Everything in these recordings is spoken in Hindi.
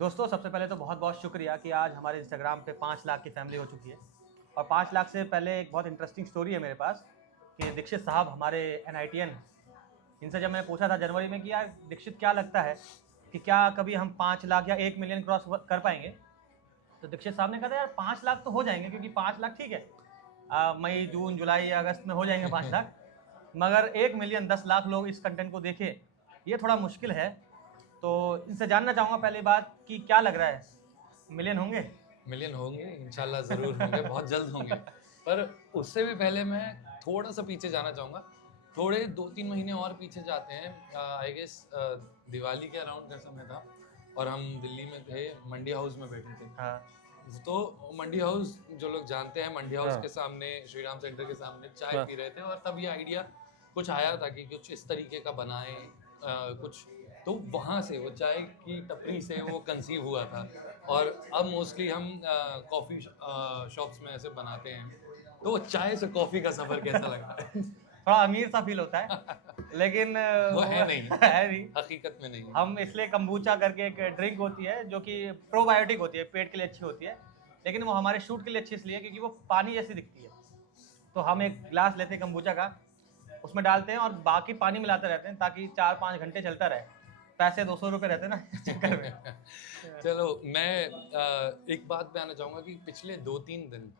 दोस्तों सबसे पहले तो बहुत बहुत शुक्रिया कि आज हमारे इंस्टाग्राम पे 5 लाख की फैमिली हो चुकी है। और 5 लाख से पहले एक बहुत इंटरेस्टिंग स्टोरी है मेरे पास कि दीक्षित साहब हमारे एनआईटीएन, इनसे जब मैंने पूछा था जनवरी में कि यार दीक्षित क्या लगता है कि क्या कभी हम 5 लाख या 1 मिलियन क्रॉस कर पाएंगे, तो दीक्षित साहब ने कहा था यार 5 लाख तो हो जाएंगे, क्योंकि 5 लाख ठीक है, मई जून जुलाई या अगस्त में हो जाएंगे 5 लाख, मगर 1 मिलियन 10 लाख लोग इस कंटेंट को देखें ये थोड़ा मुश्किल है। तो इनसे जानना चाहूँगा पहली बात कि क्या लग रहा है, मिलियन होंगे? मिलियन होंगे इंशाल्लाह, ज़रूर होंगे, बहुत जल्द होंगे। पर उससे भी पहले मैं थोड़ा सा पीछे जाना चाहूँगा, थोड़े 2-3 महीने और पीछे जाते हैं। आई गेस दिवाली के अराउंड का समय था और हम दिल्ली में थे, मंडी हाउस में बैठे थे। हाँ तो मंडी हाउस, जो लोग जानते हैं, मंडी हाउस हाँ के सामने, श्री राम सेंटर के सामने चाय हाँ। पी रहे थे और तब ये आइडिया कुछ आया था कि कुछ इस तरीके का बनाएं, कुछ। तो वहाँ से, वो चाय की टपरी से वो कंसीव हुआ था। और अब मोस्टली हम कॉफ़ी शॉप्स में ऐसे बनाते हैं। तो चाय से कॉफ़ी का सफ़र कैसा लगा? थोड़ा अमीर सा फील होता है, लेकिन वो वो है नहीं, है नहीं। हकीकत में नहीं। हम इसलिए कंबूचा करके एक ड्रिंक होती है जो कि प्रोबायोटिक होती है, पेट के लिए अच्छी होती है, लेकिन वो हमारे शूट के लिए अच्छी इसलिए क्योंकि वो पानी जैसी दिखती है। तो हम एक गिलास लेते हैं कंबूचा का, उसमें डालते हैं और बाकी पानी मिलाते रहते हैं ताकि 4-5 घंटे चलता रहे। पैसे 200 रुपये रहते हैं ना इस चक्कर में। चलो, मैं एक बात बताना चाहूँगा कि पिछले 2-3 दिन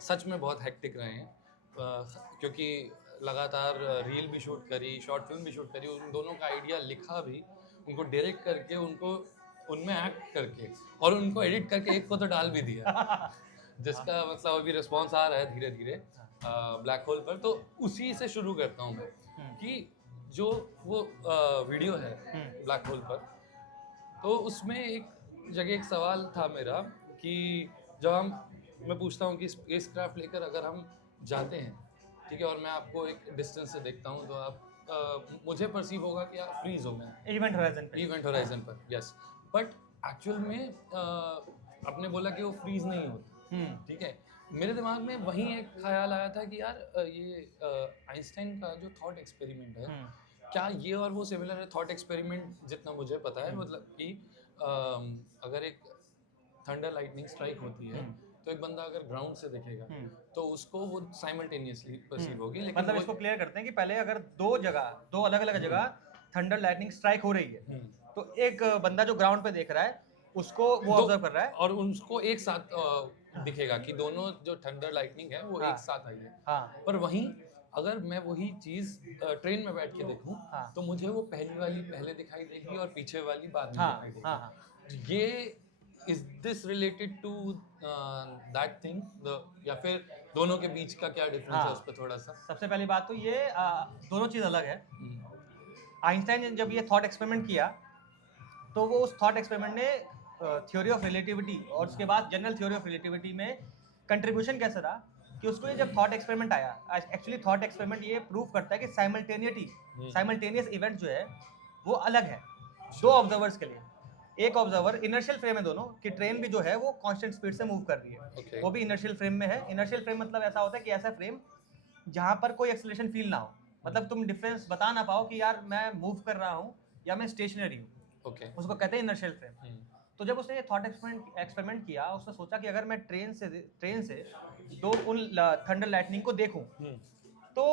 सच में बहुत हेक्टिक रहे हैं, क्योंकि लगातार रील भी शूट करी, शॉर्ट फिल्म भी शूट करी, उन दोनों का आइडिया लिखा भी, उनको डायरेक्ट करके, उनको उनमें एक्ट करके और उनको एडिट करके एक को तो डाल भी दिया, जिसका मतलब अभी रिस्पॉन्स आ रहा है धीरे धीरे ब्लैक होल पर। तो उसी से शुरू करता हूँ मैं कि जो वो वीडियो है ब्लैक होल पर, तो उसमें एक जगह एक सवाल था मेरा कि जब मैं पूछता हूँ कि स्पेस क्राफ्ट लेकर अगर हम जाते हैं, ठीक है, और मैं आपको एक डिस्टेंस से देखता हूँ, तो आप मुझे परसीव होगा कि आप फ्रीज हो गए इवेंट होराइजन पर, यस। बट एक्चुअल में आपने बोला कि वो फ्रीज नहीं होता, ठीक है। मेरे दिमाग में वहीं एक ख्याल आया था कि यार ये आइंस्टाइन का जो थॉट एक्सपेरिमेंट है, क्या ये और वो सिमिलर है? थॉट एक्सपेरिमेंट जितना मुझे पता है, मतलब कि अगर एक थंडर लाइटनिंग स्ट्राइक होती है, तो एक बंदा अगर ग्राउंड से देखेगा तो उसको वो साइमल्टेनियसली परसीव होगी। लेकिन मतलब इसको क्लियर करते हैं कि पहले अगर दो अलग अलग जगह थंडर लाइटनिंग स्ट्राइक हो रही है, तो एक बंदा जो ग्राउंड पे देख रहा है उसको वो ऑब्जर्व कर रहा है और उसको एक साथ दिखेगा कि दोनों जो थंडर लाइटनिंग है वो एक साथ आई है। पर वहीं अगर मैं वही चीज ट्रेन में बैठ के देखूं, तो मुझे वो पहली वाली पहले दिखाई देगी और पीछे वाली बाद में दिखाई देगी। ये is this related to that thing, या फिर दोनों के बीच का क्या डिफरेंस है उस पर थोड़ा सा? सबसे पहली बात तो ये दोनों चीज अलग है। आइंस्टाइन ने जब ये थॉट एक्सपेरिमेंट किया तो वो उस थॉट एक्सपेरिमेंट ने थ्योरी ऑफ रिलेटिविटी और उसके बाद जनरल थ्योरी ऑफ रिलेटिविटी में कंट्रीब्यूशन कैसे रहा कि उसको ये जब थॉट एक्सपेरिमेंट आया, एक्चुअली थॉट एक्सपेरिमेंट ये प्रूव करता है कि साइमल्टेनियस इवेंट जो है वो अलग है दो ऑब्जर्वर्स के लिए। एक ऑब्जर्वर इनर्शियल फ्रेम है दोनों कि ट्रेन भी जो है वो कांस्टेंट स्पीड से मूव कर रही है, वो भी इनर्शियल फ्रेम में है। इनर्शियल फ्रेम मतलब ऐसा होता है कि ऐसा फ्रेम जहां पर कोई एक्सेलरेशन फील ना हो, मतलब तुम डिफरेंस बता ना पाओ कि यार मैं मूव कर रहा हूँ या मैं स्टेशनरी हूँ, उसको कहते हैं इनर्शियल फ्रेम। तो जब उसने ये थॉट एक्सपेरिमेंट किया, उसने सोचा कि अगर मैं ट्रेन से दो उन थंडर लाइटनिंग को देखूं, तो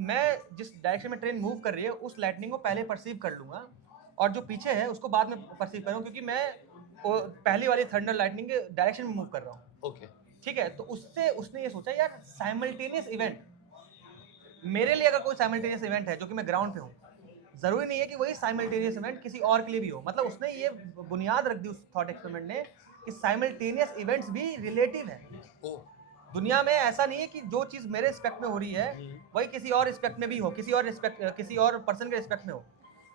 मैं जिस डायरेक्शन में ट्रेन मूव कर रही है उस लाइटनिंग को पहले परसीव कर लूंगा और जो पीछे है उसको बाद में परसीव करूँ, क्योंकि मैं पहली वाली थंडर लाइटनिंग के डायरेक्शन में मूव कर रहा हूँ। ठीक है, तो उससे उसने ये सोचा यार साइमल्टेनियस इवेंट, मेरे लिए अगर कोई साइमल्टेनियस इवेंट है जो कि मैं ग्राउंड पे हूँ, जरूरी नहीं है कि वही साइमल्टेनियस इवेंट किसी और के लिए भी हो। मतलब उसने ये बुनियाद रख दी उस थॉट एक्सपेरिमेंट ने कि साइमल्टेनियस इवेंट्स भी रिलेटिव है। दुनिया में ऐसा नहीं है कि जो चीज मेरे रिस्पेक्ट में हो रही है वही किसी और रिस्पेक्ट में भी हो, किसी और पर्सन के रिस्पेक्ट में हो।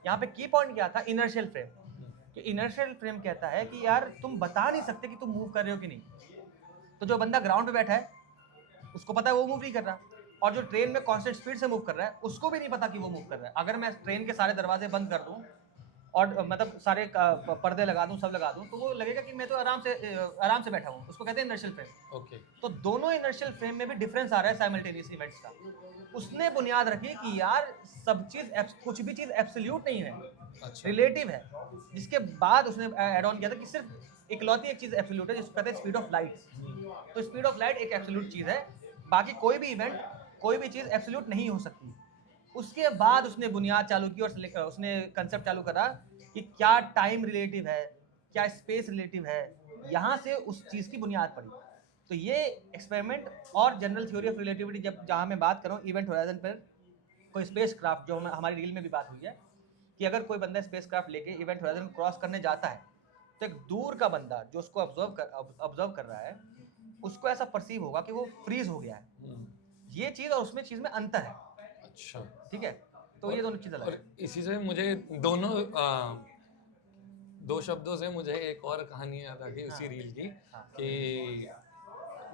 यहाँ पे की पॉइंट क्या था, इनर्शियल फ्रेम। कि इनर्शियल फ्रेम कहता है कि यार तुम बता नहीं सकते कि तुम मूव कर रहे हो कि नहीं। तो जो बंदा ग्राउंड पे बैठा है उसको पता है वो मूव नहीं कर रहा, और जो ट्रेन में कांस्टेंट स्पीड से मूव कर रहा है उसको भी नहीं पता कि वो मूव कर रहा है। अगर मैं ट्रेन के सारे दरवाजे बंद कर दूं और मतलब सारे पर्दे लगा दूं, सब लगा दूं, तो वो लगेगा कि मैं तो आराम से बैठा हूँ। उसको कहते हैं इनर्शियल फ्रेम। ओके। तो दोनों इनर्शियल फ्रेम में भी डिफरेंस आ रहा है साइमल्टेनियस इवेंट्स का। उसने बुनियाद रखी कि यार सब चीज कुछ भी चीज एब्सोल्यूट नहीं है, अच्छा। रिलेटिव है। जिसके बाद उसने ऐड ऑन किया था कि सिर्फ इकलौती एक चीज एब्सोल्यूट है, जिसको कहते हैं स्पीड ऑफ लाइट। तो स्पीड ऑफ लाइट एक एब्सोल्यूट चीज है, बाकी कोई भी इवेंट, कोई भी चीज एब्सोल्यूट नहीं हो सकती। उसके बाद उसने बुनियाद चालू की और उसने कंसेप्ट चालू करा कि क्या टाइम रिलेटिव है, क्या स्पेस रिलेटिव है। यहाँ से उस चीज की बुनियाद पड़ी। तो ये एक्सपेरिमेंट और जनरल थ्योरी ऑफ रिलेटिविटी, जब जहाँ मैं बात कर रहा हूँ इवेंट होराइजन पर कोई स्पेस क्राफ्ट, जो हमारी रील में भी बात हुई है कि अगर कोई बंदा स्पेस क्राफ्ट लेके इवेंट होराइजन क्रॉस करने जाता है, तो एक दूर का बंदा जो उसको ऑब्जर्व कर रहा है, उसको ऐसा परसीव होगा कि वो फ्रीज हो गया है। ये चीज और उसमें चीज में अंतर है। अच्छा। ठीक है, तो ये दोनों चीज अलग और है। इसी से मुझे दोनों दो शब्दों से मुझे एक और कहानी याद आ गई उसी रील की, कि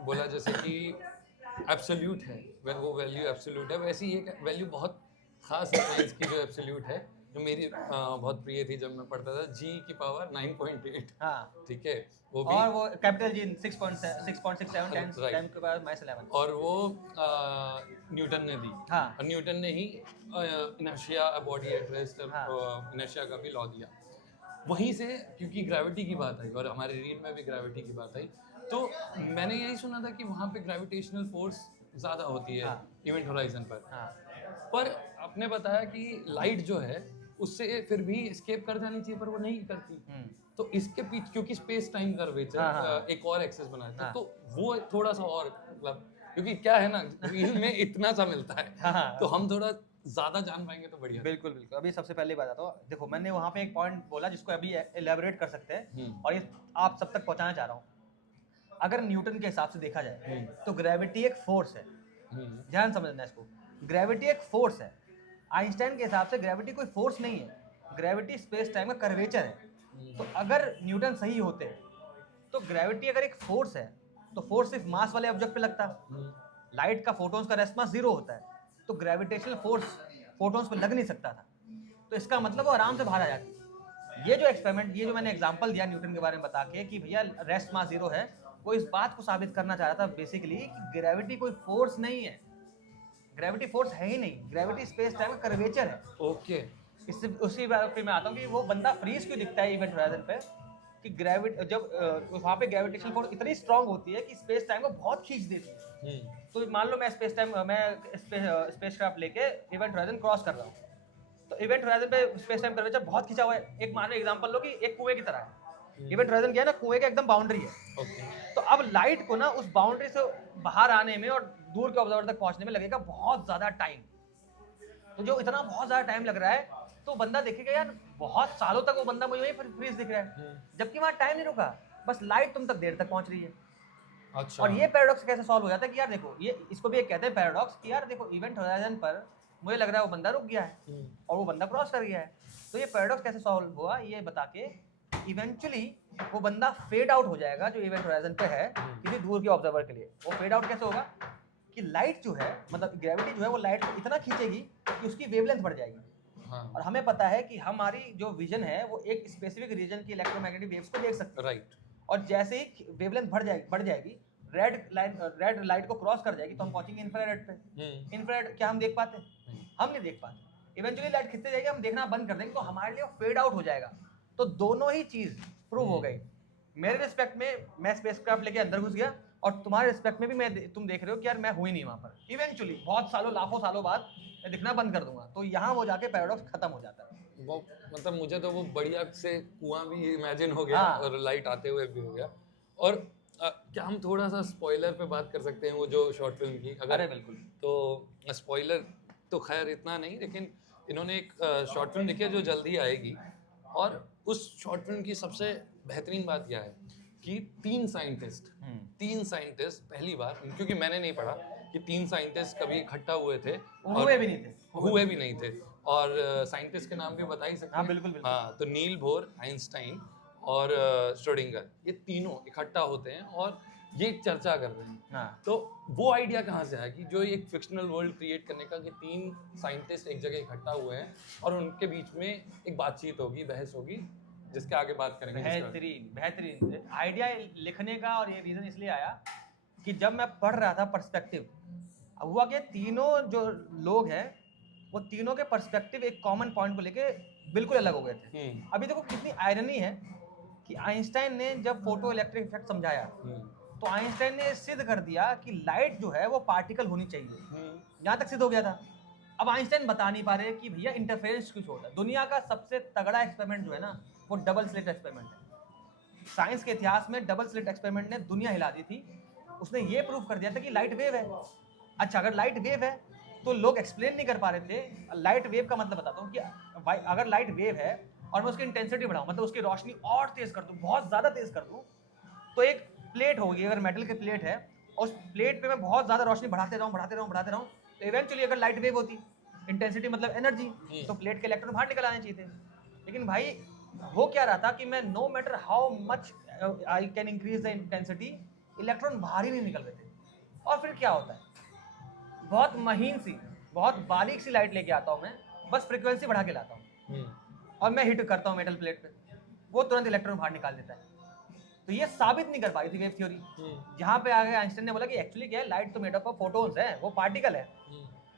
बोला जैसे कि एब्सोल्यूट है, वो वैल्यू एब्सोल्यूट है, वैसे ही एक वैल्यू बहुत खास है साइंस की जो एब्सोल्यूट है, जो मेरी बहुत प्रिय थी जब मैं पढ़ता था, जी की पावर 9.8। हाँ, ठीक है, वो भी, और वो कैपिटल जी 6.67 10 के बाद -11। और वो न्यूटन ने दी। हाँ और न्यूटन ने ही इनर्शिया बॉडी एट रेस्ट, हाँ इनर्शिया का भी लॉ दिया। वहीं से क्योंकि ग्रेविटी की बात आई और हमारे रील में भी ग्रेविटी की बात आई, तो मैंने यही सुना था कि वहाँ पे ग्रेविटेशनल फोर्स ज़्यादा होती है इवेंट होराइजन पर। हाँ पर आपने बताया कि लाइट जो है उससे फिर भी एस्केप कर जानी चाहिए, पर वो नहीं करती। तो इसके पीछे क्योंकि स्पेस टाइम कर्वेचर हाँ। एक और एक्सेस बनाया था, हाँ। तो वो थोड़ा सा और मतलब, क्योंकि क्या है ना, रील में इतना सा मिलता है, हाँ। तो हम थोड़ा ज्यादा जान पाएंगे तो बढ़िया। बिल्कुल बिल्कुल। अभी सबसे पहले बात आता हूँ, देखो मैंने वहाँ पे एक पॉइंट बोला जिसको अभी एलेबोरेट कर सकते हैं, और ये आप सब तक पहुँचाना चाह रहा हूँ। अगर न्यूटन के हिसाब से देखा जाए तो ग्रेविटी एक फोर्स है। ध्यान समझना इसको, ग्रेविटी एक फोर्स है। आइंस्टाइन के हिसाब से ग्रेविटी कोई फोर्स नहीं है, ग्रेविटी स्पेस टाइम का कर्वेचर है। तो अगर न्यूटन सही होते तो ग्रेविटी अगर एक फोर्स है तो फोर्स सिर्फ मास वाले ऑब्जेक्ट पे लगता। लाइट का फोटॉन्स का रेस्ट मास 0 होता है, तो ग्रेविटेशनल फोर्स फोटॉन्स पे लग नहीं सकता था। तो इसका मतलब वो आराम से बाहर आ जाती। ये जो एक्सपेरिमेंट, ये जो मैंने एग्जांपल दिया न्यूटन के बारे में बता के कि भैया रेस्ट मास 0 है, वो इस बात को साबित करना चाह रहा था बेसिकली कि ग्रेविटी कोई फोर्स नहीं है। ग्रेविटी फोर्स है ही नहीं, ग्रेविटी स्पेस टाइम का कर्वेचर है। ओके। इससे उसी बात पे मैं आता हूँ कि वो बंदा फ्रीज क्यों दिखता है इवेंट होराइजन पे, कि ग्रेविटी जब वहाँ पे ग्रेविटेशनल फोर्स इतनी स्ट्रांग होती है कि स्पेस टाइम को बहुत खींच देती है। तो मान लो मैं स्पेस क्राफ्ट लेके इवेंट होराइजन क्रॉस कर रहा हूँ, तो इवेंट होराइजन पे स्पेस टाइम कर्वेचर बहुत खींचा हुआ है। एक मान लो एग्जांपल लो कि एक कुएं की तरह है, इवेंट होराइजन क्या है ना, कुएं का एकदम बाउंड्री है। तो अब लाइट को ना उस बाउंड्री से बाहर आने में और दूर के ऑब्जर्वर तक पहुंचने में लगेगा बहुत ज्यादा टाइम। तो जो इतना बहुत ज्यादा टाइम लग रहा है, तो बंदा देखेगा यार बहुत सालों तक वो बंदा मुझे वही फ्रीज दिख रहा है, जबकि वहां टाइम नहीं रुका, बस लाइट तुम तक देर तक पहुंच रही है। अच्छा। और ये पैराडॉक्स कैसे सॉल्व हो जाता है कि यार देखो, ये इसको भी एक कहते हैं पैराडॉक्स, कि यार देखो इवेंट होराइजन पर मुझे लग रहा है वो बंदा रुक गया है और वो बंदा क्रॉस कर गया है। तो ये पैराडॉक्स कैसे सॉल्व हुआ, ये बता के इवेंचुअली वो बंदा फेड आउट हो जाएगा जो इवेंट होराइजन पे है किसी दूर के ऑब्जर्वर के लिए। वो फेड आउट कैसे होगा कि लाइट जो है, मतलब ग्रेविटी जो है, वो लाइट को इतना खींचेगी कि उसकी वेवलेंथ बढ़ जाएगी। और हमें पता है कि हमारी जो विजन है वो एक स्पेसिफिक रीजन की इलेक्ट्रोमैग्नेटिक वेव्स को देख सकती है। राइट। और जैसे ही वेवलेंथ बढ़ जाएगी, रेड लाइट को क्रॉस कर जाएगी, तो हम पहुंचेंगे इंफ्रारेड पे। इंफ्रारेड क्या हम देख पाते हैं? हम नहीं देख पाते। इवेंचुअली लाइट खिंचते जाएगी, हम देखना बंद कर देंगे, तो हमारे लिए फेड आउट हो जाएगा। तो दोनों ही चीज प्रूव हो गई। मेरे रिस्पेक्ट में मैं स्पेसक्राफ्ट लेके अंदर घुस गया, और तुम्हारे रिस्पेक्ट में भी तुम देख रहे हो कि यार मैं हूं ही नहीं वहां पर। इवेंचुअली बहुत सालों लाखों सालों बाद मैं दिखना बंद कर दूंगा, तो यहाँ वो जाके पैराडॉक्स खत्म हो जाता है। वो मतलब मुझे तो वो बढ़िया से कुआं भी इमेजिन हो गया और लाइट आते हुए भी हो गया। और क्या हम थोड़ा सा स्पॉइलर पे बात कर सकते हैं वो जो शॉर्ट फिल्म की? अगर बिल्कुल। तो स्पॉइलर तो खैर इतना नहीं, लेकिन इन्होंने एक शॉर्ट फिल्म लिखी है जो जल्दी आएगी, और उस शॉर्ट फिल्म की सबसे बेहतरीन बात क्या है कि तीन साइंटिस्ट पहली बार, क्योंकि मैंने नहीं पढ़ा कि 3 साइंटिस्ट कभी इकट्ठा हुए थे, हुए भी नहीं थे, और साइंटिस्ट के नाम भी बता ही सकते हैं। हाँ बिल्कुल। हाँ, तो नील बोर, आइंस्टाइन और श्रोडिंगर, ये तीनों इकट्ठा होते हैं और ये एक चर्चा कर रहे हैं। हाँ तो वो आइडिया कहाँ से आया कि जो एक फिक्शनल वर्ल्ड क्रिएट करने का, कि 3 साइंटिस्ट एक जगह इकट्ठा हुए हैं और उनके बीच में एक बातचीत होगी, बहस होगी, जिसके आगे बात करेंगे। बेहतरीन बेहतरीन आइडिया लिखने का। और ये रीज़न इसलिए आया कि जब मैं पढ़ रहा था पर्सपेक्टिव, हुआ कि तीनों जो लोग हैं वो तीनों के पर्सपेक्टिव एक कॉमन पॉइंट को लेके बिल्कुल अलग हो गए थे। अभी देखो कितनी आयरनी है कि आइंस्टाइन ने जब फोटो इलेक्ट्रिक इफेक्ट समझाया तो आइंस्टाइन ने सिद्ध कर दिया कि लाइट जो है वो पार्टिकल होनी चाहिए। यहाँ तक सिद्ध हो गया था। अब आइंस्टाइन बता नहीं पा रहे कि भैया इंटरफेरेंस कुछ होता है। दुनिया का सबसे तगड़ा एक्सपेरिमेंट जो है ना वो डबल स्लिट एक्सपेरिमेंट है। साइंस के इतिहास में डबल स्लिट एक्सपेरिमेंट ने दुनिया हिला दी थी। उसने ये प्रूव कर दिया था कि लाइट वेव है। अच्छा, अगर लाइट वेव है तो लोग एक्सप्लेन नहीं कर पा रहे थे। लाइट वेव का मतलब बताता हूँ कि अगर लाइट वेव है और मैं उसकी इंटेंसिटी बढ़ाऊँ, मतलब उसकी रोशनी और तेज कर दूँ, बहुत ज़्यादा तेज कर दूँ, तो एक प्लेट होगी, अगर मेटल की प्लेट है और उस प्लेट पे मैं बहुत ज़्यादा रोशनी बढ़ाते रहूँ, तो इवेंचुअली अगर लाइट वेव होती, इंटेंसिटी मतलब एनर्जी, तो प्लेट के इलेक्ट्रॉन बाहर निकल आने चाहिए थे। लेकिन भाई हो क्या रहा था कि मैं no matter how much I can increase the intensity, electron बाहर ही नहीं निकल रहे थे। और फिर क्या होता है, बहुत महीन सी, बहुत बारीक सी लाइट लेके आता हूँ मैं, बस फ्रीक्वेंसी बढ़ा के लाता हूँ और मैं हिट करता हूँ मेटल प्लेट पे, वो तुरंत इलेक्ट्रॉन बाहर निकाल देता है। तो ये साबित नहीं कर पाई थी वेव थ्योरी। जहाँ पे आ गए आइंस्टाइन ने बोला कि एक्चुअली क्या है, लाइट तो मेड अप ऑफ फोटोन्स है, वो पार्टिकल है,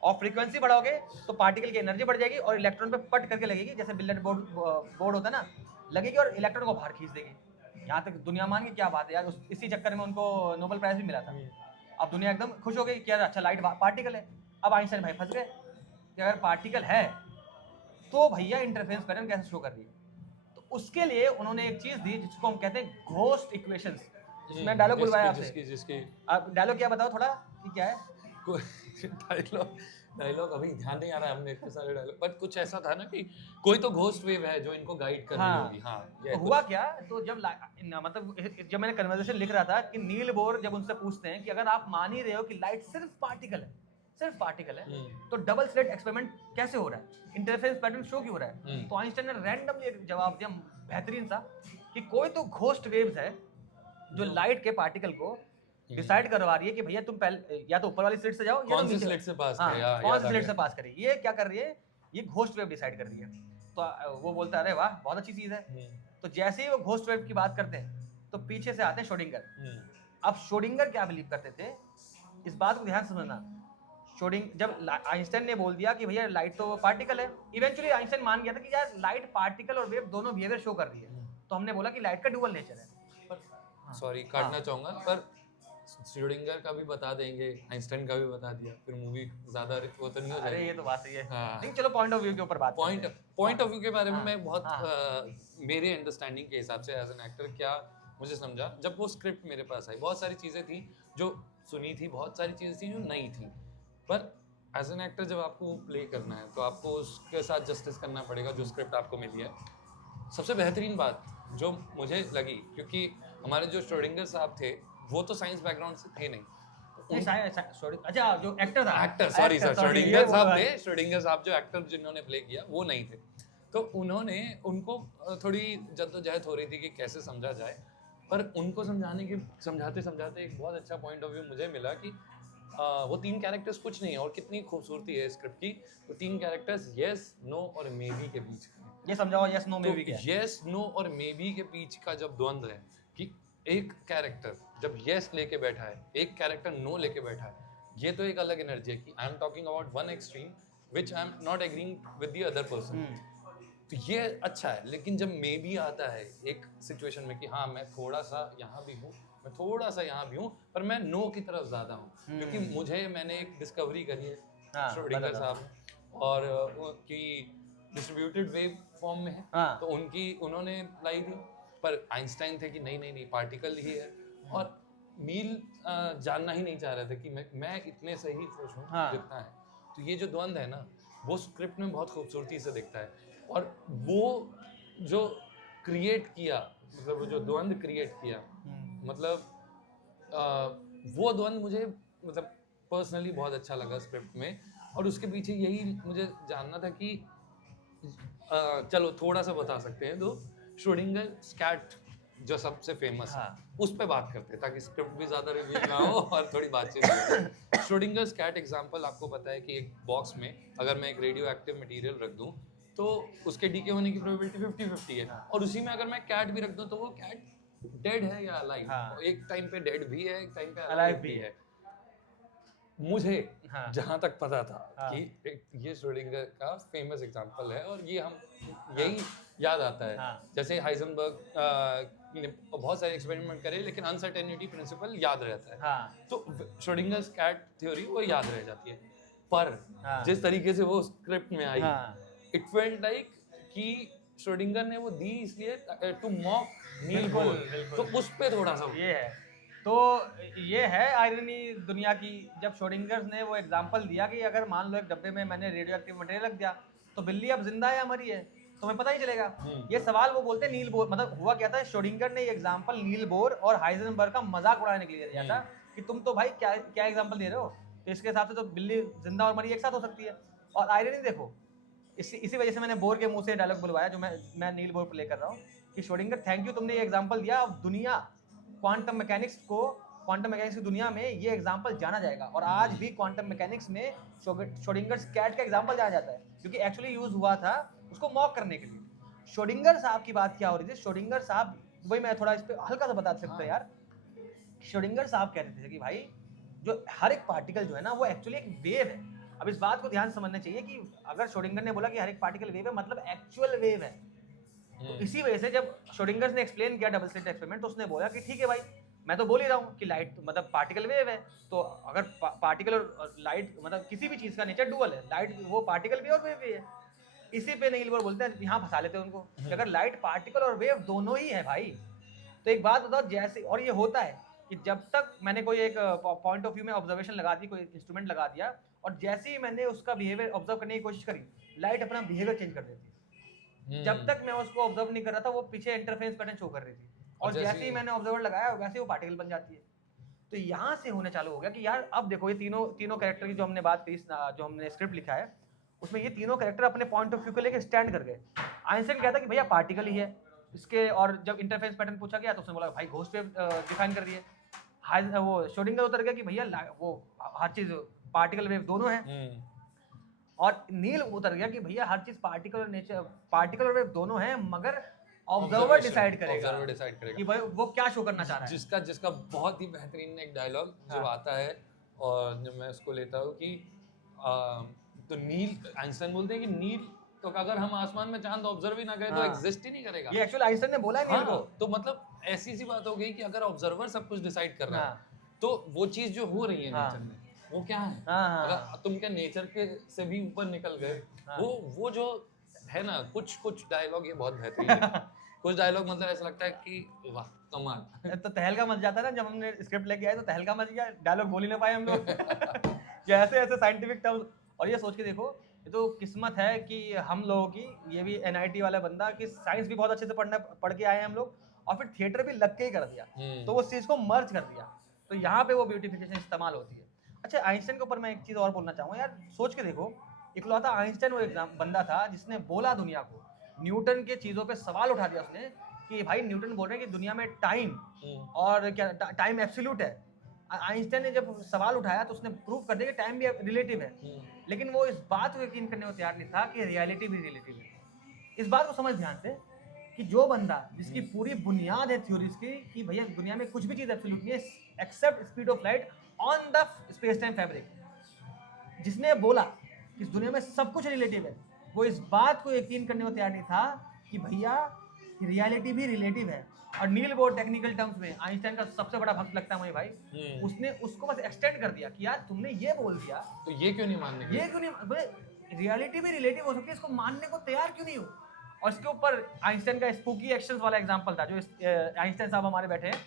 और फ्रीक्वेंसी बढ़ाओगे तो पार्टिकल की एनर्जी बढ़ जाएगी और इलेक्ट्रॉन पे पट करके लगेगी, जैसे बिलियर्ड बोर्ड होता है ना, लगेगी और इलेक्ट्रॉन को बाहर खींच देगी। यहाँ तक दुनिया मान के क्या बात है यार, इसी चक्कर में उनको नोबेल प्राइज भी मिला था। अब दुनिया एकदम खुश हो गई कि यार अच्छा लाइट पार्टिकल है। अब आइंस्टाइन भाई फंस गए कि अगर पार्टिकल है तो भैया इंटरफेरेंस पैटर्न कैसे शो कर रही है। तो उसके लिए उन्होंने एक चीज दी जिसको हम कहते हैं घोस्ट इक्वेशंस। जिसमें डायलॉग बुलवाया आपसे, आप डायलॉग क्या बताओ थोड़ा कि क्या है। डायलॉग अभी ध्यान नहीं आ रहा है, हमने इतने सारे डायलॉग, पर कुछ ऐसा था ना कि कोई तो घोस्ट वेव है जो इनको गाइड कर रही होगी। हाँ, तो हुआ क्या, तो जब मतलब जब मैंने कन्वर्सेशन लिख रहा था कि नील बोर जब उनसे पूछते हैं कि अगर आप मान ही रहे हो कि लाइट सिर्फ पार्टिकल है, तो डबल स्लिट एक्सपेरिमेंट कैसे हो रहा है, इंटरफेरेंस पैटर्न शो क्यों हो रहा है। तो आइंस्टाइन ने रैंडमली एक जवाब दिया बेहतरीन सा कि कोई तो घोस्ट वेव्स है जो लाइट के पार्टिकल को डिसाइड करवा रही है कि भैया तुम पहले या तो ऊपर वाली स्लिट से जाओ या कौन सी स्लिट से पास करे, कौन सी स्लिट से पास करे। ये क्या कर रही है, ये घोस्ट वेव डिसाइड कर रही है। तो वो बोलता है अरे वाह बहुत अच्छी चीज है। तो जैसे ही वो घोस्ट वेव की बात करते हैं तो पीछे से आते हैं श्रोडिंगर। अब श्रोडिंगर क्या बिलीव करते थे, इस बात को ध्यान समझना। जब आइंस्टाइन ने बोल दिया कि भैया लाइट तो पार्टिकल है, इवेंचुअली आइंस्टाइन मान गया था कि यार लाइट पार्टिकल और वेव दोनों बिहेवियर शो कर रही है। तो हमने बोला कि लाइट का डुअल नेचर है। सॉरी काटना चाहूंगा, पर श्रोडिंगर का भी बता देंगे, आइंस्टाइन का भी बता दिया, फिर मूवी ज्यादा वो तो नहीं हो जाएगी। अरे ये तो बात सही है। हाँ। नहीं चलो पॉइंट ऑफ व्यू के ऊपर बात पॉइंट ऑफ व्यू के बारे में मैं बहुत मेरे अंडरस्टैंडिंग के हिसाब से एज एन एक्टर क्या मुझे समझा, जब वो स्क्रिप्ट मेरे पास आई, बहुत सारी चीज़ें थी जो सुनी थी, बहुत सारी चीज़ें थी जो नई थी, पर एज एन एक्टर जब आपको प्ले करना है तो आपको उसके साथ जस्टिस करना पड़ेगा जो स्क्रिप्ट आपको मिली है। सबसे बेहतरीन बात जो मुझे लगी, क्योंकि हमारे जो श्रोडिंगर साहब थे वो तो साइंस बैकग्राउंड से थे नहीं, अच्छा जो एक्टर था, एक्टर सॉरी सर, श्रोडिंगर साहब थे, श्रोडिंगर साहब जो एक्टर जिन्होंने प्ले किया वो नहीं थे। तो उनको थोड़ी जद्दोजहद हो रही थी कि कैसे समझा जाए, पर उनको समझाते एक बहुत अच्छा पॉइंट ऑफ व्यू मुझे मिला कि वो 3 कैरेक्टर्स कुछ नहीं है, और कितनी खूबसूरती है स्क्रिप्ट की। वो 3 कैरेक्टर्स यस, नो और मे बी के बीच, ये समझाओ यस नो मे बी क्या है। यस, नो और मे बी के बीच का जब द्वंद्व है कि एक कैरेक्टर जब यस लेके बैठा है, एक कैरेक्टर नो लेके बैठा है, ये तो एक अलग एनर्जी है कि I am talking about one extreme which I am not agreeing with the other person. तो ये अच्छा है। लेकिन जब मे बी आता है एक सिचुएशन में कि हाँ मैं थोड़ा सा यहाँ भी हूँ, मैं थोड़ा सा यहाँ भी हूँ, पर मैं नो की तरफ ज़्यादा हूँ, क्योंकि मैंने एक डिस्कवरी करी है श्रोडिंगर साहब और कि डिस्ट्रीब्यूटेड वेव फॉर्म में है, तो उन्होंने लाई थी, पर आइंस्टाइन थे कि नहीं पार्टिकल ही है, और नील जानना ही नहीं चाह रहे थे कि मैं इतने से ही खुश हूँ जितना है। तो ये जो द्वंद्व है ना, वो स्क्रिप्ट में बहुत खूबसूरती से दिखता है, और वो जो क्रिएट किया, मतलब वो जो द्वंद्व क्रिएट किया, मतलब वो द्वंद्व मुझे मतलब पर्सनली बहुत अच्छा लगा स्क्रिप्ट में। और उसके पीछे यही मुझे जानना था कि चलो थोड़ा सा बता सकते हैं, तो श्रोडिंगर स्कैट जो सबसे फेमस है, हाँ। उस पे बात करते हैं ताकि स्क्रिप्ट भी ज्यादा रिवील ना हो और थोड़ी बातचीत भी हो। श्रोडिंगर्स कैट एग्जांपल आपको पता है कि एक बॉक्स में अगर मैं एक रेडियो एक्टिव मटेरियल रख दूं तो उसके डीके होने की प्रोबेबिलिटी 50-50 है, हाँ। और उसी में अगर मैं कैट भी रख दूं तो वो कैट डेड है या अलाइव, हाँ। एक टाइम पे डेड भी है, एक टाइम पे Alive अलाइव भी भी है। है। मुझे हाँ। जहां तक पता था हाँ। कि ये श्रोडिंगर का फेमस एग्जांपल है और ये हम यही याद आता है। हाँ। जैसे हाइजेनबर्ग ने बहुत सारे एक्सपेरिमेंट करे लेकिन अनसर्टेनिटी प्रिंसिपल याद रहता है, हाँ। तो श्रोडिंगर्स कैट थ्योरी वो याद रह जाती है। पर हाँ। जिस तरीके से वो स्क्रिप्ट में आई, हाँ। इट फेल्ट लाइक कि श्रोडिंगर ने वो दी इसलिए टू मॉक नील बिल्कुल, बोर, बिल्कुल। तो उस पे थोड़ा सा ये है, तो ये है आयरनी दुनिया की। जब श्रोडिंगर्स ने वो एग्जांपल दिया कि अगर मान लो एक डब्बे में मैंने रेडियो एक्टिव मटेरियल रख दिया तो बिल्ली अब जिंदा है या मरी है तो हमें पता ही चलेगा। ये सवाल वो बोलते हैं नील बोर, मतलब हुआ क्या था, श्रोडिंगर ने ये एग्जांपल नील बोर और हाइजेनबर्ग का मजाक उड़ाने के लिए दिया था कि तुम तो भाई क्या क्या एग्जांपल दे रहे हो, तो इसके हिसाब से तो बिल्ली जिंदा और मरी एक साथ हो सकती है। और आयरनी देखो, इसी वजह से मैंने बोर के मुंह से डायलॉग बुलवाया जो मैं नील बोर प्ले कर रहा हूँ कि श्रोडिंगर थैंक यू, तुमने ये एग्जांपल दिया। अब दुनिया क्वांटम मैकेनिक्स की दुनिया में ये एग्जांपल जाना जाएगा, और आज भी क्वांटम मैकेनिक्स में श्रोडिंगर्स कैट का एग्जांपल जाना जाता है क्योंकि एक्चुअली यूज हुआ था उसको मॉक करने के लिए। श्रोडिंगर साहब की बात क्या हो रही थी, श्रोडिंगर साहब, वही मैं थोड़ा इस पे हल्का सा बता सकता हूं यार। श्रोडिंगर साहब कहते थे कि भाई जो हर एक पार्टिकल जो है ना वो एक्चुअली एक वेव है। अब इस बात को ध्यान से समझना चाहिए कि अगर श्रोडिंगर ने बोला कि हर एक पार्टिकल वेव है, मतलब एक्चुअल वेव है। तो इसी वजह से जब श्रोडिंगर ने एक्सप्लेन किया डबल स्लिट एक्सपेरिमेंट तो उसने बोला कि ठीक है भाई, मैं तो बोल ही रहा हूँ कि लाइट मतलब पार्टिकल वेव है, तो अगर पार्टिकल और लाइट मतलब किसी भी चीज का नेचर डुअल है, लाइट वो पार्टिकल भी और वेव भी है। इसी पे नील बोर बोलते हैं, यहाँ फंसा लेते हैं उनको कि अगर लाइट पार्टिकल और वेव दोनों ही है भाई, तो एक बात बताओ, जैसे और ये होता है कि जब तक मैंने कोई एक पॉइंट ऑफ व्यू में ऑब्जर्वेशन लगा दी, कोई इंस्ट्रूमेंट लगा दिया, और जैसे ही मैंने उसका बिहेवियर ऑब्जर्व करने की कोशिश करी, लाइट अपना बिहेवियर चेंज कर देती है। जब तक मैं उसको ऑब्जर्व नहीं कर रहा था वो पीछे इंटरफेरेंस पैटर्न शो कर रही थी, और जैसे ही मैंने ऑब्जर्वर लगाया वैसे वो पार्टिकल बन जाती है। तो यहाँ से होने चालू हो गया कि यार अब देखो ये तीनों कैरेक्टर की जो हमने बात करी, जो हमने स्क्रिप्ट लिखा है उसमें ये तीनों कैरेक्टर अपने पॉइंट ऑफ व्यू को लेकर स्टैंड कर गए। आइंस्टाइन कहता कि भैया पार्टिकल ही है इसके, और जब इंटरफेरेंस पैटर्न पूछा गया तो उसने बोला भाई घोस्ट वेव डिफाइन कर दिए। वो श्रोडिंगर उतर गया कि भैया वो हर चीज पार्टिकल वेव दोनों है, और नील उतर गया कि भैया हर चीज पार्टिकल और वेव दोनों है, मगर ऑब्जर्वर डिसाइड करेगा कि भाई वो क्या शो करना चाह रहा है। जिसका बहुत ही बेहतरीन एक डायलॉग जो आता है और जब मैं उसको लेता हूँ कि तो नील, आइंस्टाइन बोलते हैं कि नील तो अगर हम आसमान में चांद ऑब्जर्व ही ना करें तो एग्जिस्ट ही नहीं करेगा। ये एक्चुअली आइंस्टाइन ने बोला है नील को। तो मतलब ऐसी सी बात हो गई कि अगर ऑब्जर्वर सब कुछ डिसाइड कर रहा है तो वो चीज जो हो रही है नेचर में वो क्या है, अगर तुम क्या नेचर के से भी ऊपर निकल गए, वो जो है ना, कुछ डायलॉग ये बहुत बेहतरीन है। कुछ डायलॉग मतलब ऐसा लगता है कि वाह कमाल। तो तहलका मच जाता है ना, जब हमने स्क्रिप्ट लेके आए तो तहलका मच गया, डायलॉग बोल ही ना पाए हम लोग। कि ऐसे साइंटिफिक टर्म्स, और ये सोच के देखो ये तो किस्मत है कि हम लोगों की, ये भी NIT वाला बंदा कि साइंस भी बहुत अच्छे से पढ़ के आए हैं हम लोग, और फिर थिएटर भी लग के ही कर दिया, तो वो चीज़ को मर्ज कर दिया, तो यहाँ पे वो ब्यूटिफिकेशन इस्तेमाल होती है। अच्छा, आइंस्टाइन के ऊपर मैं एक चीज़ और बोलना चाहूँगा यार, सोच के देखो, इकलौता आइंस्टाइन वो एग्जाम बंदा था जिसने बोला दुनिया को, न्यूटन के चीज़ों पे सवाल उठा दिया उसने कि भाई न्यूटन बोल रहे हैं कि दुनिया में टाइम और क्या टाइम एब्सोल्यूट है। आइंस्टाइन ने जब सवाल उठाया तो उसने प्रूव कर दिया कि टाइम भी रिलेटिव है, लेकिन वो इस बात को यकीन करने को तैयार नहीं था कि रियलिटी भी रिलेटिव है। इस बात को समझ ध्यान से कि जो बंदा जिसकी पूरी बुनियाद है थ्योरीज की कि भैया दुनिया में कुछ भी चीज़ एब्सोल्यूट नहीं है except speed of light on the space time fabric, जिसने बोला कि इस दुनिया में सब कुछ रिलेटिव है, वो इस बात को यकीन करने को तैयार नहीं था कि भैया रियलिटी भी रिलेटिव है। और नील बोर टेक्निकल टर्म्स में आइंस्टाइन का सबसे बड़ा भक्त लगता है मुझे भाई, उसने उसको बस एक्सटेंड कर दिया कि यार तुमने ये बोल दिया तो ये क्यों नहीं मानने, ये क्यों नहीं, रियलिटी भी रिलेटिव हो सकती है, इसको मानने को तैयार क्यों नहीं हो। और इसके ऊपर आइंस्टाइन का स्पूकी एक्शंस वाला एग्जांपल था, जो आइंस्टाइन साहब हमारे बैठे हैं,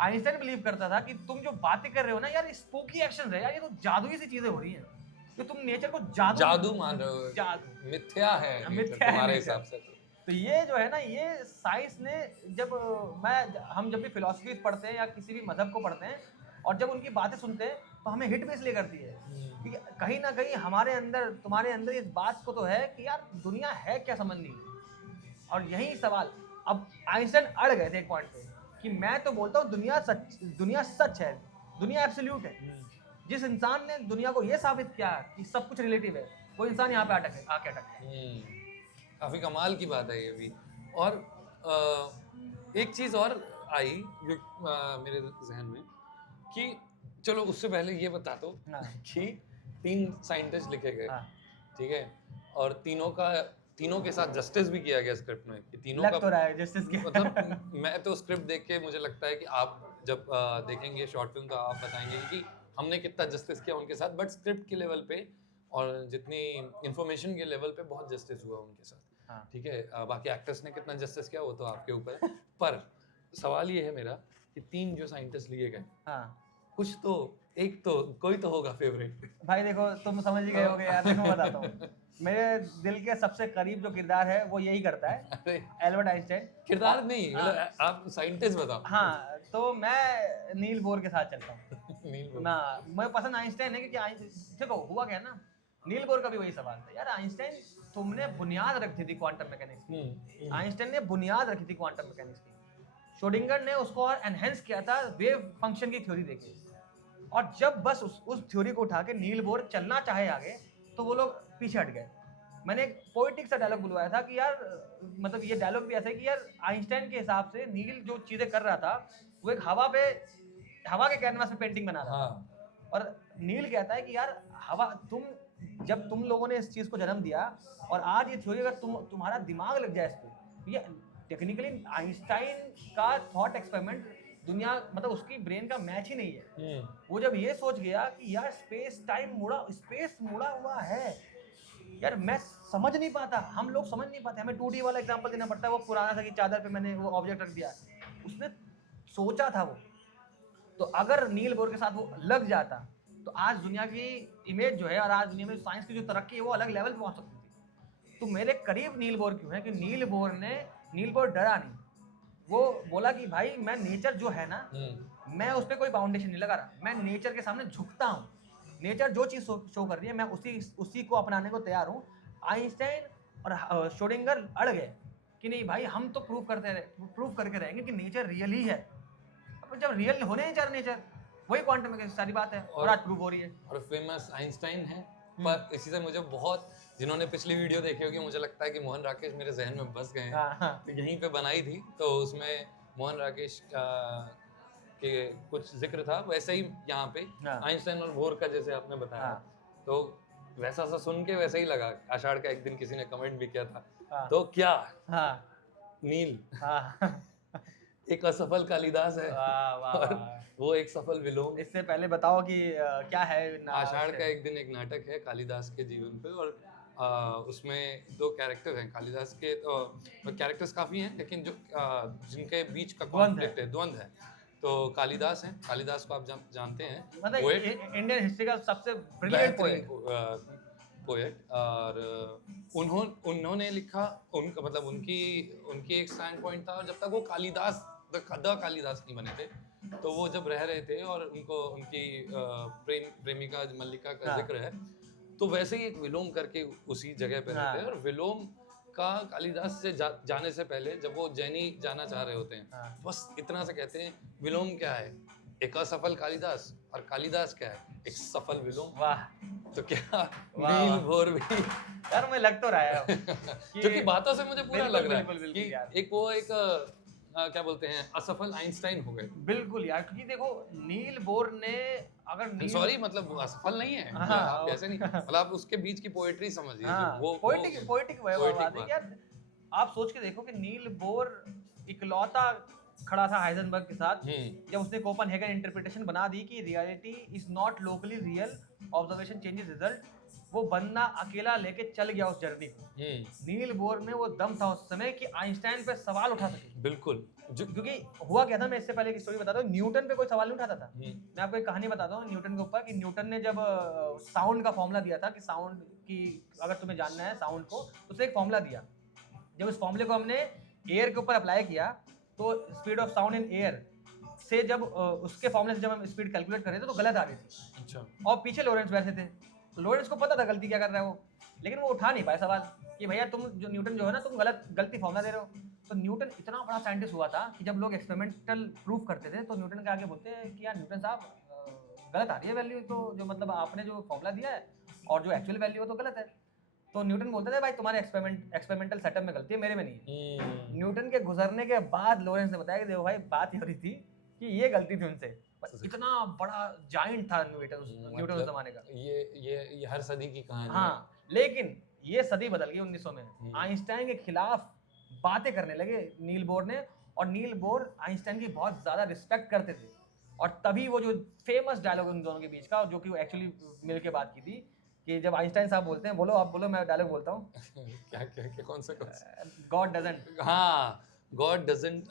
आइंस्टाइन बिलीव करता था कि तुम जो बातें कर रहे हो ना यार, स्पूकी एक्शंस है यार, ये तो जादुई सी चीजें हो रही हैं, कि तुम नेचर को जादू मान रहे हो, जादू मिथ्या है तुम्हारे हिसाब से। तो ये जो है ना, ये साइंस ने जब हम जब भी फिलॉसफी पढ़ते हैं या किसी भी मजहब को पढ़ते हैं और जब उनकी बातें सुनते हैं तो हमें हिट भी इसलिए करती है कि कहीं ना कहीं हमारे अंदर, तुम्हारे अंदर इस बात को तो है कि यार दुनिया है क्या समझ नहीं। और यही सवाल अब आइंस्टाइन अड़ गए थे एक पॉइंट पे कि मैं तो बोलता हूँ दुनिया सच है, दुनिया एब्सोल्यूट है। जिस इंसान ने दुनिया को ये साबित किया कि सब कुछ रिलेटिव है, वो इंसान यहाँ पे आके अटक गया। काफी कमाल की बात है ये भी। और एक चीज और आई जो मेरे जहन में कि चलो उससे पहले ये बता दो हाँ। कि 3 साइंटिस्ट लिखे गए, हाँ। ठीक है, और तीनों के साथ जस्टिस भी किया गया स्क्रिप्ट में कि तीनों लग का तो रहा है जस्टिस के मतलब मैं तो स्क्रिप्ट देख के मुझे लगता है कि आप जब देखेंगे शॉर्ट फिल्म तो आप बताएंगे कि हमने कितना जस्टिस किया उनके साथ, बट स्क्रिप्ट के लेवल पे और जितनी इंफॉर्मेशन के लेवल पे बहुत जस्टिस हुआ उनके साथ। हाँ। ठीक है, बाकी एक्टर्स ने कितना जस्टिस किया वो तो आपके ऊपर है। पर सवाल ये है मेरा कि 3 जो साइंटिस्ट लिए गए, हाँ। कुछ तो एक तो कोई तो होगा फेवरेट। भाई देखो तुम समझ ही गए होगे यार, देखो मैं बताता हूँ। मेरे दिल के सबसे करीब जो किरदार है वो यही करता है, अरे एल्बर्ट आइंस्टाइन। किरदार नहीं, मतलब आप साइंटिस्ट बताओ। हाँ, तो मैं नील बोर के साथ चलता हूँ नील ना। मैं पसंद आइंस्टाइन है क्योंकि देखो हुआ क्या ना, नील बोर का भी वही सवाल था यार। आइंस्टाइन तुमने बुनियाद रखी थी क्वांटम मैकेनिक्स की, आइंस्टाइन ने बुनियाद रखी थी क्वांटम मैकेनिक्स की, श्रोडिंगर ने उसको और एनहेंस किया था वेव फंक्शन की थ्योरी देके। और जब बस उस थ्योरी को उठा के नील बोर चलना चाहे आगे तो वो लोग पीछे हट गए। मैंने एक पोएटिक सा डायलॉग बुलवाया था कि यार, मतलब ये डायलॉग भी ऐसा है कि यार आइंस्टाइन के हिसाब से नील जो चीजें कर रहा था वो एक हवा के कैनवास पे पेंटिंग बना रहा था। और नील कहता है कि यार हवा, जब तुम लोगों ने इस चीज को जन्म दिया और आज ये थ्योरी अगर तुम्हारा दिमाग लग जाए इस पे, ये टेक्निकली आइंस्टाइन का थॉट एक्सपेरिमेंट दुनिया, मतलब उसकी ब्रेन का मैच ही नहीं है। वो जब ये सोच गया कि यार स्पेस मुड़ा हुआ है, यार मैं समझ नहीं पाता, हम लोग समझ नहीं पाते, हमें 2D वाला एग्जांपल देना पड़ता है। वो पुराना था कि चादर पे मैंने वो ऑब्जेक्ट रख दिया, उसने सोचा था वो। तो अगर नील बोर के साथ वो लग जाता तो आज दुनिया की इमेज जो है और आज दुनिया में साइंस की जो तरक्की है वो अलग लेवल पे पहुंच सकती थी। तो मेरे करीब नील बोर क्यों है कि नील बोर डरा नहीं। वो बोला कि भाई मैं नेचर जो है ना, मैं उस पर कोई बाउंडेशन नहीं लगा रहा, मैं नेचर के सामने झुकता हूँ। नेचर जो चीज़ शो कर रही है मैं उसी को अपनाने को तैयार हूँ। आइंस्टाइन और श्रोडिंगर अड़ गए कि नहीं भाई, हम तो प्रूव करके रहेंगे कि नेचर रियल ही है। अब जब रियल होने नहीं चाह रहा नेचर, वही क्वांटम मैकेनिक्स सारी बात है और आज प्रूव हो रही है। और फेमस आइंस्टाइन है। पर इसी से मुझे बहुत, जिन्होंने पिछली वीडियो देखी होगी, मुझे लगता है कि मोहन राकेश मेरे जहन में बस गए हैं। तो यहीं पे बनाई थी तो उसमें मोहन राकेश के कुछ जिक्र था, वैसे ही यहाँ पे आइंस्टाइन और बोर का जैसे आपने बताया, तो वैसा सा सुन के वैसा ही लगा। आषाढ़ का एक दिन किसी ने कमेंट भी किया था, तो क्या नील एक असफल कालिदास है और वो एक सफल विलोम। इससे पहले बताओ कि क्या है आषाढ़ का एक दिन एक नाटक है कालिदास के जीवन पे, और उसमें 2 कैरेक्टर हैं कालिदास के। कैरेक्टर्स काफी हैं लेकिन जो जिनके बीच का कॉन्फ्लिक्ट है, द्वंद्व है, तो कालिदास हैं। कालिदास को आप जानते हैं, मतलब इंडियन हिस्ट्री का सबसे ब्रिलियंट पोएट। और उन्होंने लिखा, उनका मतलब उनकी एक स्टैंड पॉइंट था। और जब तक वो कालिदास द कालिदास नहीं बने थे, तो वो जब रह रहे थे और उनको उनकी प्रेमिका मल्लिका का जिक्र है, तो वैसे ही एक विलोम करके उसी जगह पे रहते हैं। और विलोम का कालिदास से जाने से पहले जब वो जैनी जाना चाह रहे होते हैं, बस इतना से कहते हैं, विलोम क्या है, एक असफल कालिदास, और कालिदास क्या है, एक सफल विलोम। वाह, तो क्या नील बोर भी यार मैं लग तो रहा है क्योंकि बातों से मुझे पूरा लग रहा है कि एक क्या बोलते हैं, असफल आइंस्टाइन हो गए। बिल्कुल यार, क्योंकि देखो नील बोर ने, अगर सॉरी मतलब वो असफल नहीं है, आप ऐसे नहीं, मतलब आप उसके बीच की पोएट्री समझिए। वो पोएटिक बात है यार। आप सोच के देखो कि नील बोर इकलौता खड़ा था हाइजेनबर्ग के साथ जब उसने कोपेनहेगन इंटरप्रिटेशन बना दी कि reality is not locally real, observation changes result. वो बंदा अकेला लेके चल गया उस जर्नी को। नील बोर में वो दम था उस समय कि आइंस्टाइन पे सवाल उठा सके। बिल्कुल, क्योंकि हुआ क्या था, मैं इससे पहले एक स्टोरी बताता हूँ। न्यूटन पे कोई सवाल नहीं उठाता था। मैं आपको एक कहानी बताता हूँ न्यूटन के ऊपर, कि न्यूटन ने जब साउंड का फॉर्मूला दिया था कि साउंड की अगर तुम्हें जानना है साउंड को, तो उसने एक फॉर्मूला दिया। जब उस फॉर्मूले को हमने एयर के ऊपर अप्लाई किया तो speed of sound in air से जब उसके फॉर्मूले से जब हम स्पीड कैलकुलेट कर रहे थे तो गलत आ रही थी। अच्छा। और पीछे लॉरेंस बैठे थे, तो लॉरेंस को पता था गलती क्या कर रहा है वो, लेकिन वो उठा नहीं पाए सवाल कि भैया तुम जो न्यूटन जो है ना, तुम गलती फॉर्मूला दे रहे हो। तो न्यूटन इतना बड़ा साइंटिस्ट हुआ था कि जब लोग एक्सपेरिमेंटल प्रूफ करते थे तो न्यूटन के आगे बोलते हैं कि यार न्यूटन साहब गलत आ रही है वैल्यू, तो जो मतलब आपने जो फॉर्मूला दिया है और जो एक्चुअल वैल्यू है तो गलत है। तो न्यूटन बोलते थे भाई तुम्हारे एक्सपेरिमेंटल सेटअप में गलती है, मेरे में नहीं है। न्यूटन के गुजरने के बाद लॉरेंस ने बताया कि देखो भाई बात ये हो रही थी कि ये गलती थी उनसे। इतना बड़ा जाइंट था न्यूटन उस जमाने का। ये हर सदी की कहानी है। हाँ, लेकिन ये सदी बदल गई 1900 में। आइंस्टाइन के खिलाफ बातें करने लगे नील बोर ने, और नील बोर आइंस्टाइन की बहुत ज्यादा रिस्पेक्ट करते थे। और तभी वो जो फेमस डायलॉग उन दोनों के बीच का, जो कि एक्चुअली मिल के बात की थी, कि जब आइंस्टाइन साहब बोलते हैं, बोलो आप बोलो, मैं डायलॉग बोलता हूँ। क्या कौन सा गॉड डजंट, हाँ, God doesn't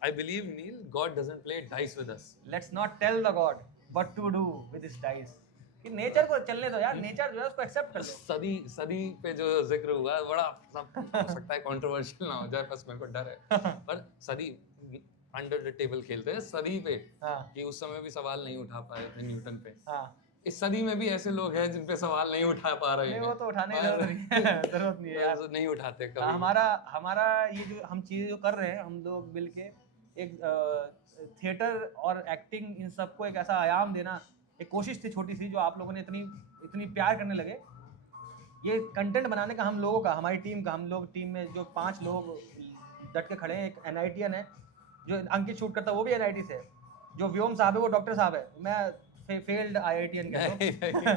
I believe Neil, God doesn't play dice with us. Let's not tell the god what to do with his dice. कि नेचर को चलने दो यार, नेचर जो है उसको एक्सेप्ट कर लो। सदी पे जो जिक्र हुआ है, बड़ा मतलब हो सकता है कंट्रोवर्शियल ना हो जाए, बस मेरे को डर है। पर सदी अंडर द टेबल खेलते हैं सदी पे। हाँ, कि उस समय भी सवाल नहीं उठा पाए थे न्यूटन पे। हाँ, इस सदी में भी ऐसे लोग हैं जिन पे सवाल नहीं उठा पा रहे हैं। वो तो उठाने की जरूरत नहीं है यार, नहीं उठाते कभी। हमारा ये जो हम चीजें जो कर रहे हैं, हम लोग मिलके एक थिएटर और एक्टिंग, इन सबको एक ऐसा आयाम देना, एक कोशिश थी छोटी सी, जो आप लोगों ने इतनी प्यार करने लगे। ये कंटेंट बनाने का हम लोगों का, हमारी टीम का, हम लोग टीम में जो 5 लोग डट के खड़े हैं। एक NITian है जो अंकित शूट करता है, वो भी NIT से है। जो व्योम साहब है वो डॉक्टर साहब है, मैं फेल्ड IITian का।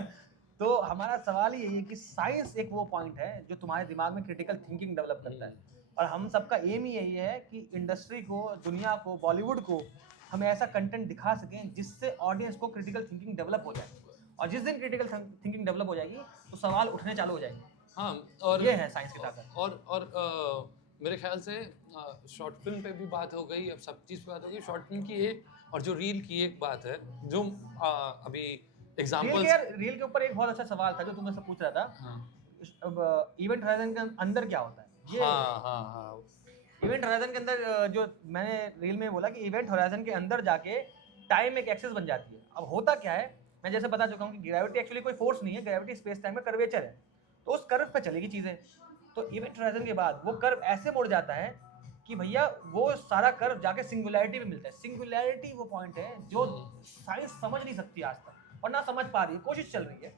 तो हमारा सवाल यही है कि साइंस एक वो पॉइंट है जो तुम्हारे दिमाग में क्रिटिकल थिंकिंग डेवलप करता है, और हम सबका एम ही यही है कि इंडस्ट्री को, दुनिया को, बॉलीवुड को हम ऐसा कंटेंट दिखा सकें जिससे ऑडियंस को क्रिटिकल थिंकिंग डेवलप हो जाए। और जिस दिन क्रिटिकल थिंकिंग डेवलप हो जाएगी तो सवाल उठने चालू हो जाएंगे। हाँ, और ये है साइंस की ताकत। और मेरे ख्याल से शॉर्ट फिल्म पे भी बात हो गई, अब सब चीज़ पे बात हो गई। शॉर्ट फिल्म की एक और जो रील की एक बात है, जो अभी एग्जांपल्स। रील के ऊपर एक बहुत अच्छा सवाल था जो तुम मुझसे पूछ रहा था। हाँ। इवेंट होराइजन के अंदर क्या होता है? ये हाँ। इवेंट होराइजन के अंदर जो मैंने रील में बोला कि इवेंट होराइजन के अंदर जाके टाइम एक एक्सेस बन जाती है। अब होता क्या है, मैं जैसे बता चुका हूँ कि ग्रेविटी एक्चुअली कोई फोर्स नहीं है, ग्रेविटी स्पेस टाइम में कर्वेचर है, तो उस कर्व पे चलेगी चीजें। तो इवेंट होराइजन के बाद वो कर्व ऐसे मुड़ जाता है कि भैया वो सारा कर्व जाके सिंगुलैरिटी में मिलता है। सिंगुलैरिटी वो पॉइंट है जो साइंस समझ नहीं सकती आज तक, और ना समझ पा रही है, कोशिश चल रही है।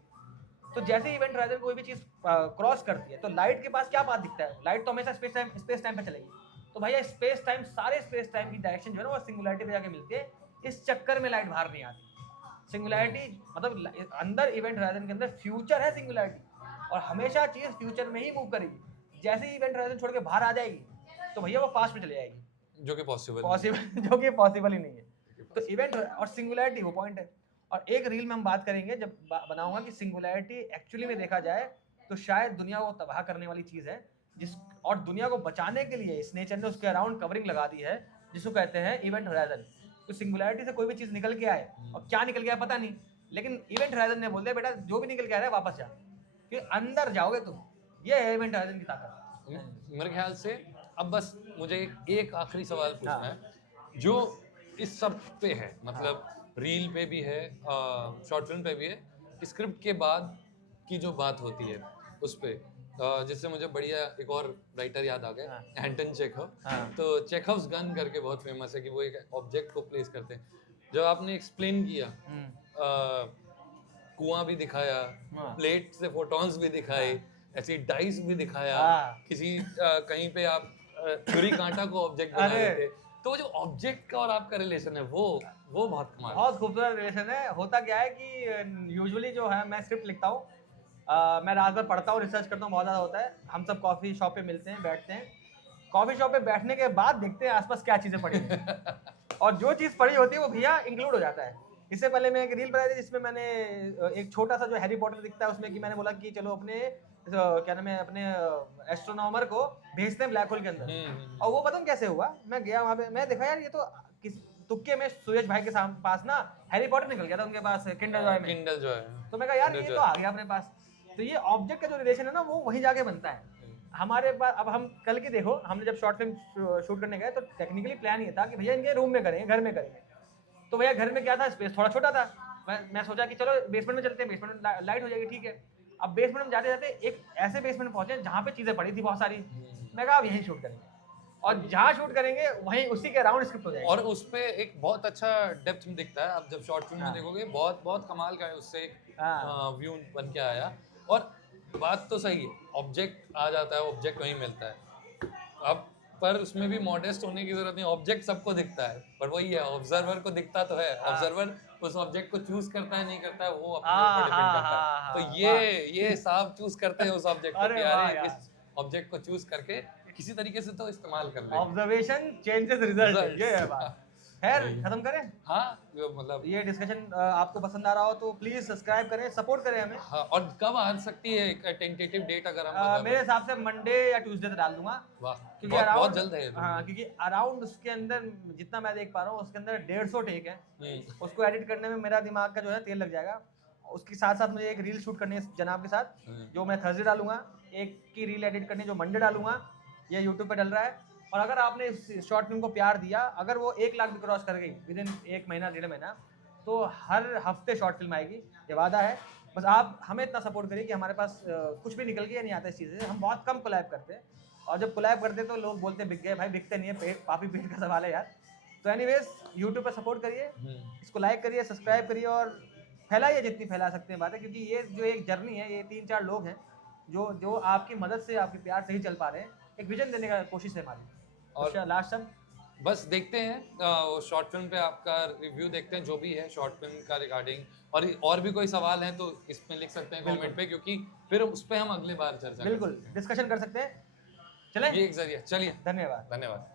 तो जैसे इवेंट होराइजन कोई भी चीज क्रॉस करती है, तो लाइट के पास क्या बात दिखता है? लाइट तो हमेशा स्पेस टाइम पे चलेगी। तो भैया स्पेस टाइम, सारे स्पेस टाइम की डायरेक्शन जो है ना वो सिंगुलैरिटी पे जाके मिलती है। इस चक्कर में लाइट बाहर नहीं आती। सिंगुलैरिटी मतलब अंदर इवेंट होराइजन के अंदर फ्यूचर है सिंगुलैरिटी, और हमेशा चीज फ्यूचर में ही मूव करेगी। जैसे ही इवेंट होराइजन छोड़ के बाहर आ जाएगी तो भैया वो पास्ट में चले जाएगी, जो कि पॉसिबल जो कि पॉसिबल ही नहीं है। तो इवेंट और सिंगुलैरिटी वो पॉइंट है। और एक रील में हम बात करेंगे, जब बनाऊंगा कि सिंगुलैरिटी एक्चुअली में देखा जाए तो शायद दुनिया को तबाह करने वाली चीज है, जिस और दुनिया को बचाने के लिए इस नेचर ने उसके अराउंड कवरिंग लगा दी है, जिसको कहते हैं इवेंट होराइजन। तो सिंगुलैरिटी से कोई भी चीज निकल के आए, और क्या निकल गया पता नहीं, लेकिन इवेंट होराइजन ने बोल दिया बेटा जो भी निकल के आ रहा है वापस जा, कि अंदर जाओगे तुम। ये है इवेंट होराइजन की ताकत मेरे ख्याल से। अब बस मुझे एक आखिरी सवाल पूछना है, जो इस सब पे है, मतलब रील पे भी है, शॉर्ट फिल्म पे भी है, स्क्रिप्ट के बाद की जो बात होती है उस पे, जिससे मुझे बढ़िया एक और राइटर याद आ गया, एंटन चेखव। तो चेखव्स गन करके बहुत फेमस है कि वो एक ऑब्जेक्ट को प्लेस करते हैं। जब आपने एक्सप्लेन किया, कुआं भी दिखाया, प्लेट से फोटॉन्स भी दिखाए, ऐसी डाइस भी दिखाया, किसी कहीं पे आप छुरी कांटा को ऑब्जेक्ट बना देते। तो वो जो ऑब्जेक्ट का और आपका रिलेशन है वो बहुत कमाल, बहुत खूबसूरत रिलेशन है। होता क्या है कि यूजुअली जो है मैं स्क्रिप्ट लिखता हूँ, मैं रात भर पढ़ता हूँ, रिसर्च करता हूँ, बहुत ज़्यादा होता है। हम सब कॉफ़ी शॉप पे मिलते हैं, बैठते हैं, कॉफ़ी शॉप पे बैठने के बाद देखते हैं आसपास क्या चीज़ें पड़ी हैं और जो चीज़ पड़ी होती है वो भैया इंक्लूड हो जाता है। इससे पहले मैं एक रील बनाई थी जिसमें मैंने एक छोटा सा जो हैरी पॉटर दिखता है उसमें कि मैंने बोला कि चलो अपने क्या नाम है, अपने एस्ट्रोनॉमर को भेजते हैं ब्लैक होल के अंदर। और वो पता कैसे हुआ, मैं गया वहाँ पे, मैं देखा यार ये तो तुक्के में सुरेश भाई के पास ना हैरी पॉटर निकल गया था उनके पास किंडर जॉय में। तो मैं कहा यार ये तो आ गया अपने पास। तो ये ऑब्जेक्ट का जो रिलेशन है ना वो वहीं जाके बनता है हमारे पास। अब हम कल की देखो, हमने जब शॉर्ट फिल्म शूट करने गए तो टेक्निकली प्लान ये था कि भैया इनके रूम में करेंगे, घर में करेंगे। तो भैया घर में क्या था, स्पेस थोड़ा छोटा था। मैं सोचा कि चलो बेसमेंट में चलते हैं, बेसमेंट में लाइट हो जाएगी, ठीक है। अब बेसमेंट में जाते जाते एक ऐसे बेसमेंट में पहुंचे जहाँ पे चीजें पड़ी थी बहुत सारी। मैं कहा अब यहीं शूट करेंगे। और जहाँ शूट करेंगे वहीं उसी के अराउंड स्क्रिप्ट हो जाएगी। और उस पे एक बहुत अच्छा डेप्थ में दिखता है, आप जब शॉर्ट फिल्म में हाँ। देखोगे बहुत बहुत कमाल का है, उससे एक हाँ। व्यू बन के आया। और बात तो सही है, ऑब्जेक्ट आ जाता है, ऑब्जेक्ट वहीं मिलता है। अब पर उसमें भी मॉडेस्ट होने की जरूरत नहीं, ऑब्जेक्ट सबको दिखता है, पर वही है, ऑब्जर्वर को दिखता तो है, हाँ। ऑब्जर्वर उस ऑब्जेक्ट को चूज करता है नहीं करता है वो अपने हाँ, ऊपर डिपेंड हाँ, करता है। हाँ, तो हाँ, ये साहब चूज करते हैं उस ऑब्जेक्ट को अरे कि वाह अरे यार। इस ऑब्जेक्ट को चूज करके किसी तरीके से तो इस्तेमाल कर ले। Observation changes result, Results। ये है बात। खैर वही है। खत्म करें हाँ मतलब ये डिस्कशन। आपको पसंद आ रहा हो तो प्लीज सब्सक्राइब करें, सपोर्ट करें हमें। हाँ, और कब आ सकती है एक टेंटेटिव डेट अगर हम बता मेरे दें? हिसाब से मंडे या ट्यूसडे तक डाल दूंगा, वाह, क्योंकि बहुत अराउंड जल्द है ये तो। हाँ, क्योंकि अराउंड उसके अंदर जितना मैं देख पा रहा हूँ उसके अंदर 150 टेक है। उसको एडिट करने में मेरा दिमाग का जो है तेल लग जाएगा। उसके साथ साथ मुझे एक रील शूट करनी है जनाब के साथ, जो मैं थर्सडे डालूंगा। एक की रील एडिट करनी है जो मंडे डालूंगा। ये यूट्यूब पे डल रहा है। और अगर आपने इस शॉर्ट फिल्म को प्यार दिया, अगर वो 1 लाख भी क्रॉस कर गई विद इन 1 महीना 1.5 महीना, तो हर हफ्ते शॉर्ट फिल्म आएगी, ये वादा है। बस आप हमें इतना सपोर्ट करिए कि हमारे पास कुछ भी निकल के नहीं आता इस चीज़ से। हम बहुत कम कोलैब करते हैं, और जब कोलैब करते हैं तो लोग बोलते हैं बिक गए। भाई बिकते नहीं है, पेट पापी पेट का सवाल है यार। तो एनीवेज यूट्यूब पर सपोर्ट करिए, इसको लाइक करिए, सब्सक्राइब करिए, और फैलाइए जितनी फैला सकते हैं बातें, क्योंकि ये जो एक जर्नी है, ये 3-4 लोग हैं जो जो आपकी मदद से, आपके प्यार से ही चल पा रहे हैं। एक विजन देने का कोशिश है हमारी। और और लास्ट सब बस देखते हैं वो शॉर्ट फिल्म पे आपका रिव्यू देखते हैं जो भी है शॉर्ट फिल्म का रिगार्डिंग, और भी कोई सवाल है तो इसमें लिख सकते हैं कमेंट पे, क्योंकि फिर उस पे हम अगली बार चर्चा कर बिल्कुल सकते हैं। डिस्कशन कर सकते हैं। चलें, ये एक जरिया, चलिए धन्यवाद। धन्यवाद।